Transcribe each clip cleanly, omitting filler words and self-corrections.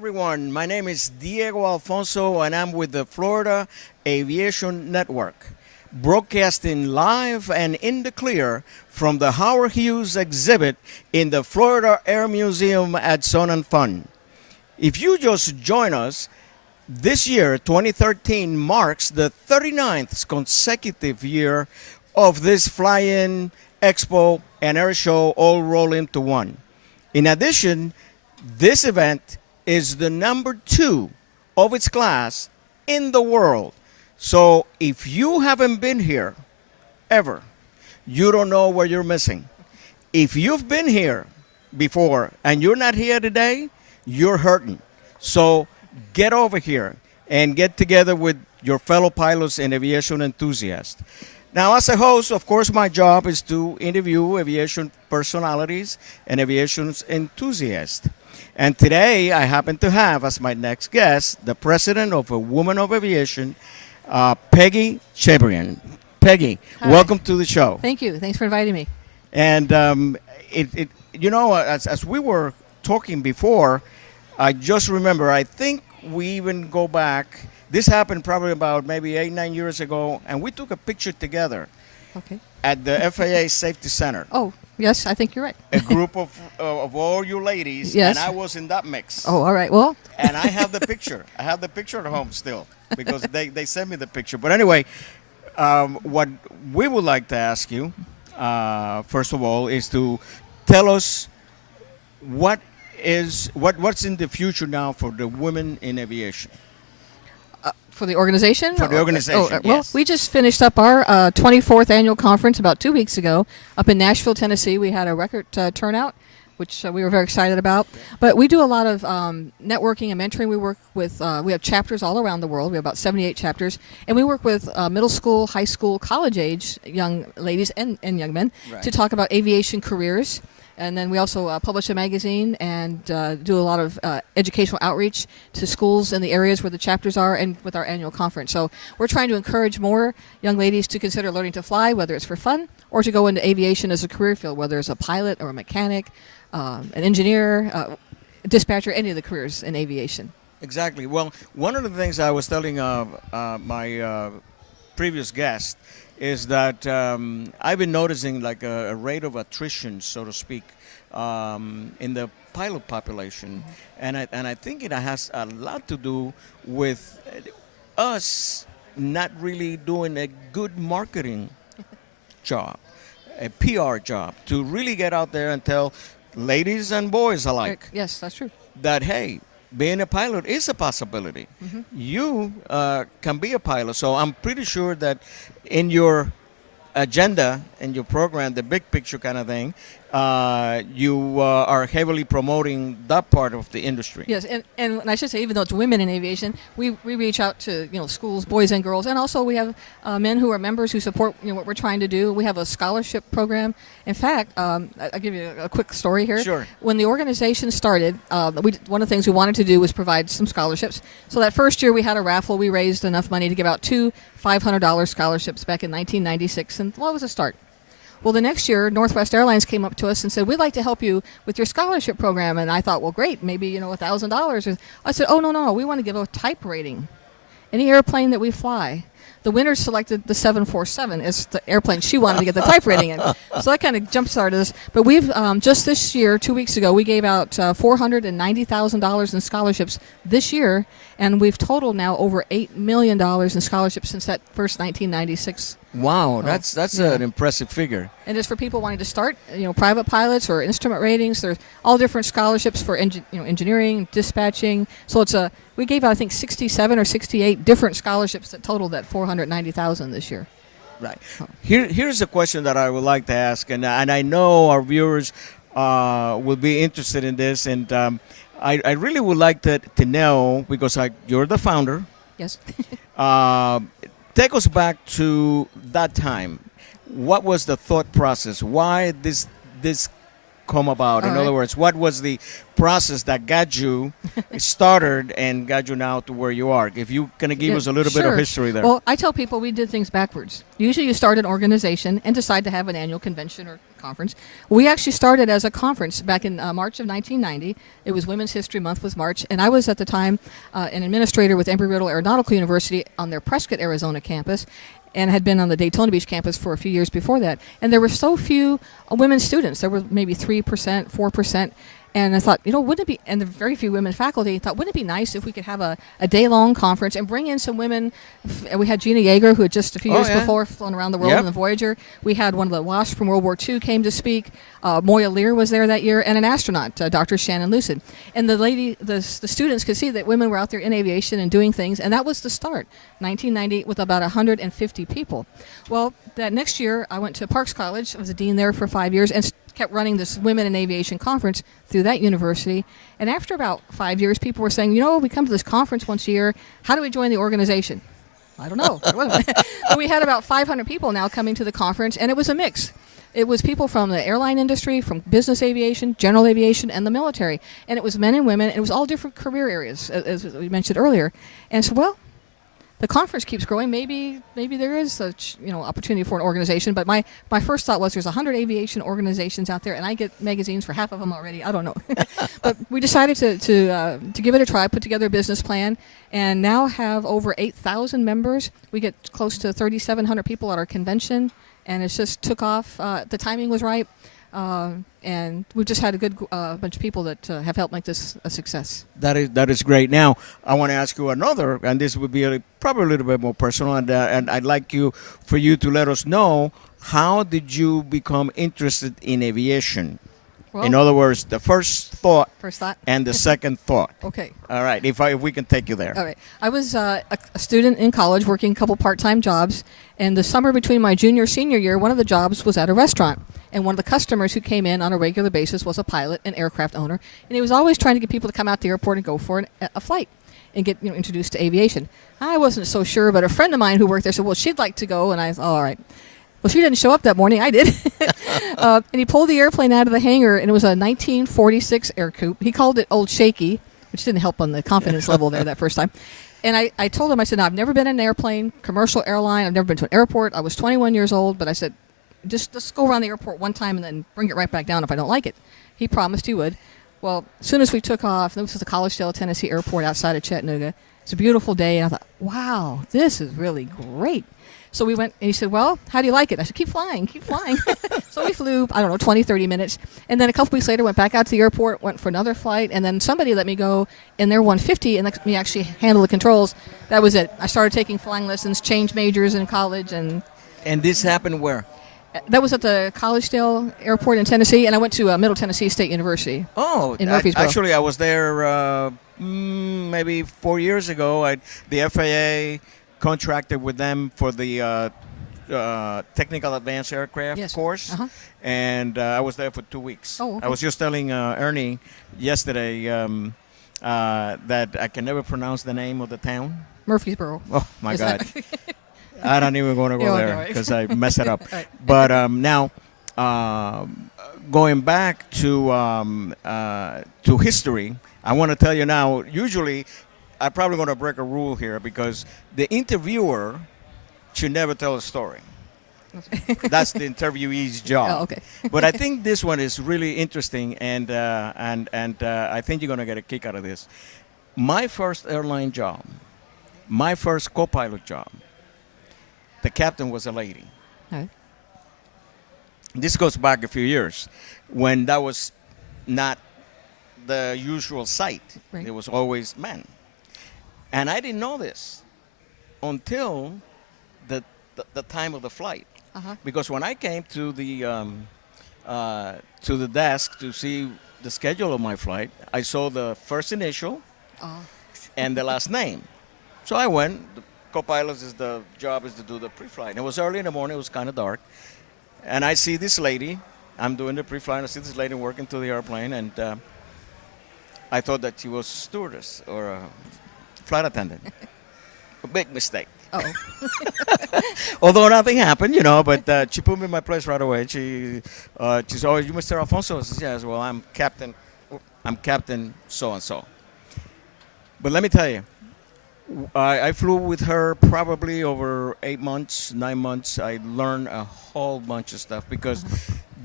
everyone. My name is Diego Alfonso, and I'm with the Florida Aviation Network, broadcasting live and in the clear from the Howard Hughes exhibit in the Florida Air Museum at Sun and Fun. If you just join us, this year, 2013, marks the 39th consecutive year of this fly-in, expo, and air show all roll into one. In addition, this event is the number 2 of its class in the world. So if you haven't been here ever, you don't know what you're missing. If you've been here before and you're not here today, you're hurting. So get over here and get together with your fellow pilots and aviation enthusiasts. Now, as a host, of course, my job is to interview aviation personalities and aviation enthusiasts. And today, I happen to have as my next guest the president of a Women of Aviation, Peggy Chabrian. Peggy, Hi. Welcome to the show. Thank you. Thanks for inviting me. And as we were talking before, I just remember, I think we even go back. This happened probably about maybe 8-9 years ago, and we took a picture together at the FAA Safety Center. Oh, yes, I think you're right. A group of all you ladies, Yes. and I was in that mix. Oh, all right. Well, And I have the picture. I have the picture at home still because they sent me the picture. But anyway, what we would like to ask you, first of all, is to tell us what's in the future now for the women in aviation. for the organization? For the organization, Well, yes. we just finished up our 24th annual conference about 2 weeks ago up in Nashville, Tennessee. We had a record turnout, which we were very excited about. But we do a lot of networking and mentoring. We work with, we have chapters all around the world. We have about 78 chapters. And we work with middle school, high school, college-age young ladies and young men Right. to talk about aviation careers. And then we also publish a magazine and do a lot of educational outreach to schools in the areas where the chapters are and with our annual conference. So we're trying to encourage more young ladies to consider learning to fly, whether it's for fun or to go into aviation as a career field, whether it's a pilot or a mechanic, an engineer, dispatcher, any of the careers in aviation. Exactly. Well, one of the things I was telling my previous guest is that I've been noticing like a rate of attrition, so to speak, in the pilot population, and I think it has a lot to do with us not really doing a good marketing job, a PR job, to really get out there and tell ladies and boys alike Yes, that's true. that, hey, being a pilot is a possibility. You can be a pilot. So I'm pretty sure that in your agenda, in your program, the big picture kind of thing, you are heavily promoting that part of the industry. Yes, and I should say, even though it's women in aviation, we reach out to schools, boys and girls, and also we have men who are members who support what we're trying to do. We have a scholarship program. In fact, I'll give you a quick story here. Sure. When the organization started, one of the things we wanted to do was provide some scholarships. So that first year we had a raffle. We raised enough money to give out 2 $500 scholarships back in 1996, and well, it was a start. Well, the next year, Northwest Airlines came up to us and said, we'd like to help you with your scholarship program. And I thought, well, great, maybe, $1,000. And I said, oh, no, we want to give a type rating. Any airplane that we fly. The winner selected the 747 as the airplane she wanted to get the type rating in. So that kind of jump-started us. But we've, just this year, 2 weeks ago, we gave out $490,000 in scholarships this year. And we've totaled now over $8 million in scholarships since that first 1996. Wow, that's an impressive figure. And it's for people wanting to start, private pilots or instrument ratings. There's all different scholarships for engineering, dispatching. So we gave out, I think, 67 or 68 different scholarships that totaled that $490,000 this year. Right. Here's a question that I would like to ask, and I know our viewers will be interested in this, and I really would like to know, because you're the founder. Yes. Take us back to that time. What was the thought process? Why this come about? In other words, what was the process that got you started and got you now to where you are? If you can give us a little bit of history there. Well, I tell people we did things backwards. Usually you start an organization and decide to have an annual convention or conference. We actually started as a conference back in March of 1990. It was Women's History Month was March, and I was at the time an administrator with Embry-Riddle Aeronautical University on their Prescott, Arizona campus, and had been on the Daytona Beach campus for a few years before that. And there were so few women students. There were maybe 3%, 4%. And I thought, wouldn't it be, and the very few women faculty, I thought, wouldn't it be nice if we could have a day-long conference and bring in some women? We had Gina Yeager, who had just a few years before flown around the world in the Voyager. We had one of the WASP from World War II came to speak. Moya Lear was there that year, and an astronaut, Dr. Shannon Lucid. And the students could see that women were out there in aviation and doing things, and that was the start, 1990, with about 150 people. Well, that next year, I went to Parks College. I was a dean there for 5 years, and kept running this Women in Aviation conference through that university. And after about 5 years, people were saying, we come to this conference once a year. How do we join the organization? I don't know. But we had about 500 people now coming to the conference, and it was a mix. It was people from the airline industry, from business aviation, general aviation, and the military. And it was men and women, and it was all different career areas, as we mentioned earlier. And so, the conference keeps growing. Maybe there is such opportunity for an organization. But my first thought was there's 100 aviation organizations out there, and I get magazines for half of them already. I don't know. But we decided to give it a try, put together a business plan, and now have over 8,000 members. We get close to 3,700 people at our convention, and it just took off. The timing was right. And we've just had a good bunch of people that have helped make this a success. That is great. Now, I want to ask you another, and this would be probably a little bit more personal, and I'd like for you to let us know, how did you become interested in aviation? Well, in other words, the first thought and the second thought. Okay. All right, if we can take you there. All right. I was a student in college working a couple part-time jobs, and the summer between my junior and senior year, one of the jobs was at a restaurant. And one of the customers who came in on a regular basis was a pilot, an aircraft owner, and he was always trying to get people to come out to the airport and go for a flight and get introduced to aviation. I wasn't so sure, but a friend of mine who worked there said, well, she'd like to go, and I thought, all right. Well, she didn't show up that morning. I did. And he pulled the airplane out of the hangar, and it was a 1946 Air Coupe. He called it Old Shaky, which didn't help on the confidence level there that first time. And I told him, I said, no, I've never been in an airplane, commercial airline. I've never been to an airport. I was 21 years old, but I said, just go around the airport one time and then bring it right back down if I don't like it. He promised he would. Well, as soon as we took off, this was the Collegedale, Tennessee airport outside of Chattanooga. It's a beautiful day, and I thought, wow, this is really great. So we went, and he said, well, how do you like it? I said, keep flying, keep flying. So we flew, 20, 30 minutes. And then a couple weeks later, went back out to the airport, went for another flight, and then somebody let me go in their 150 and let me actually handle the controls. That was it. I started taking flying lessons, changed majors in college. And this happened where? That was at the Collegedale Airport in Tennessee, and I went to Middle Tennessee State University. Oh, in Murfreesboro. Actually, I was there maybe 4 years ago. The FAA contracted with them for the Technical Advanced Aircraft course, and I was there for 2 weeks. Oh, okay. I was just telling Ernie yesterday that I can never pronounce the name of the town. Murfreesboro. Oh, my God. I don't even want to go there because I mess it up. Right. But now, going back to history, I want to tell you now. Usually, I'm probably going to break a rule here because the interviewer should never tell a story. That's the interviewee's job. Oh, okay. But I think this one is really interesting, and I think you're going to get a kick out of this. My first airline job, my first co-pilot job, the captain was a lady. Right. This goes back a few years when that was not the usual sight. Right. It was always men. And I didn't know this until the time of the flight. Because when I came to the desk to see the schedule of my flight, I saw the first initial and the last name. So I went. The co-pilot's job is to do the pre-flight. And it was early in the morning. It was kind of dark. And I see this lady. I'm doing the pre-flight. I see this lady working to the airplane. And I thought that she was a stewardess or a flight attendant. A big mistake. Uh-oh. Although nothing happened, but she put me in my place right away. She said, oh, you Mr. Alfonso? I said, yes, well, I'm Captain so-and-so. But let me tell you, I flew with her probably over 8 months, 9 months. I learned a whole bunch of stuff because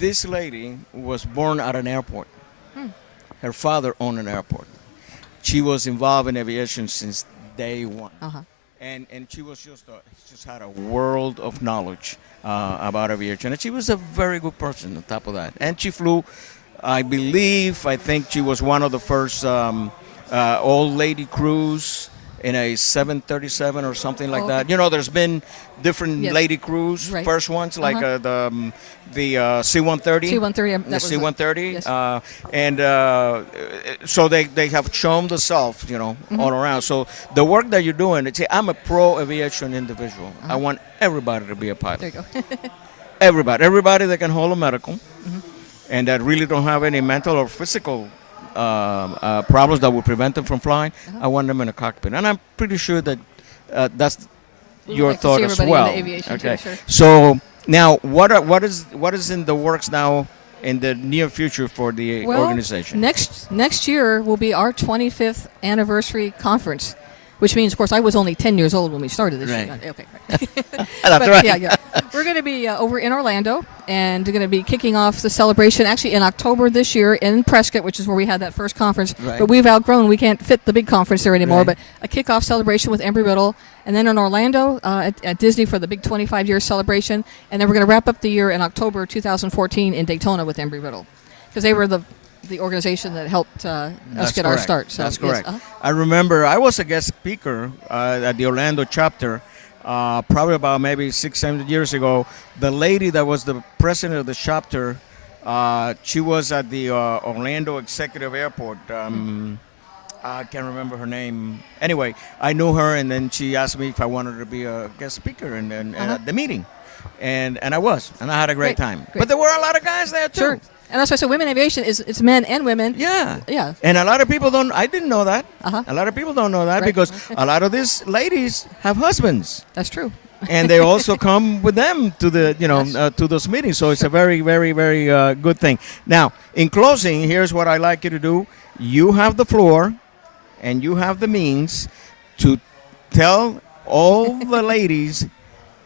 This lady was born at an airport. Her father owned an airport. She was involved in aviation since day one. Uh-huh. And she was just had a world of knowledge about aviation. And she was a very good person on top of that. And she flew, I think she was one of the first old lady crews in a 737 or something like that. You know, there's been different lady crews, Right. first ones like the C-130. C-130. The C-130. So they have shown themselves, you know, all around. So the work that you're doing, see, I'm a pro aviation individual. I want everybody to be a pilot. There you go. Everybody that can hold a medical and that really don't have any mental or physical problems that would prevent them from flying, I want them in a cockpit. And I'm pretty sure that that's your like to thought see as everybody in well. the aviation too, sure. So now, what is in the works now in the near future for the organization? Next year will be our 25th anniversary conference, which means, of course, I was only 10 years old when we started this. Right. Year. Okay, right. That's right. Yeah. We're going to be over in Orlando, and we're going to be kicking off the celebration actually in October this year in Prescott, which is where we had that first conference. Right. But we've outgrown; we can't fit the big conference there anymore. Right. But a kickoff celebration with Embry-Riddle, and then in Orlando at Disney for the big 25-year celebration, and then we're going to wrap up the year in October 2014 in Daytona with Embry-Riddle, because they were the organization that helped us get our start. So, That's correct. Yes, I remember I was a guest speaker at the Orlando chapter probably about maybe 6-7 years ago. The lady that was the president of the chapter, she was at the Orlando Executive Airport. I can't remember her name. Anyway, I knew her, and then she asked me if I wanted to be a guest speaker and at the meeting. And I was, and I had a great time. Great. But there were a lot of guys there, too. Sure. And that's why I said women aviation it's men and women. Yeah. Yeah. And a lot of people I didn't know that. Uh-huh. A lot of people don't know that Right. because a lot of these ladies have husbands. That's true. And they also come with them to the, to those meetings. So it's a very, very, very good thing. Now, in closing, here's what I'd like you to do. You have the floor and you have the means to tell all the ladies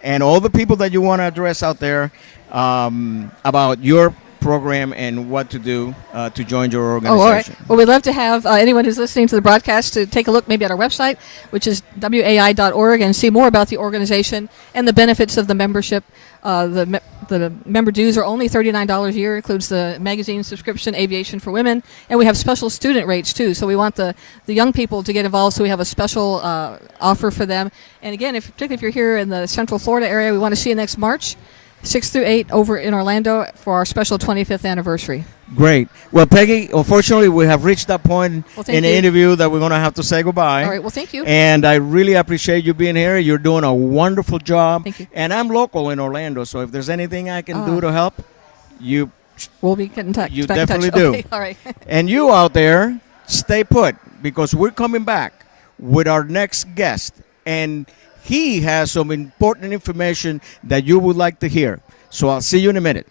and all the people that you want to address out there about your program and what to do to join your organization. Oh, all right. Well, we'd love to have anyone who's listening to the broadcast to take a look maybe at our website, which is wai.org, and see more about the organization and the benefits of the membership. The member dues are only $39 a year, includes the magazine subscription, Aviation for Women, and we have special student rates too. So we want the young people to get involved, so we have a special offer for them. And again, particularly if you're here in the Central Florida area, we want to see you next March 6 through 8 over in Orlando for our special 25th anniversary. Great. Well, Peggy, unfortunately, we have reached that point in the you. interview that we're going to have to say goodbye. All right. Well, thank you. And I really appreciate you being here. You're doing a wonderful job. Thank you. And I'm local in Orlando, so if there's anything I can do to help, we'll be getting in touch. you back in touch. definitely do. Okay, all right. And you out there, stay put, because we're coming back with our next guest. And he has some important information that you would like to hear. So I'll see you in a minute.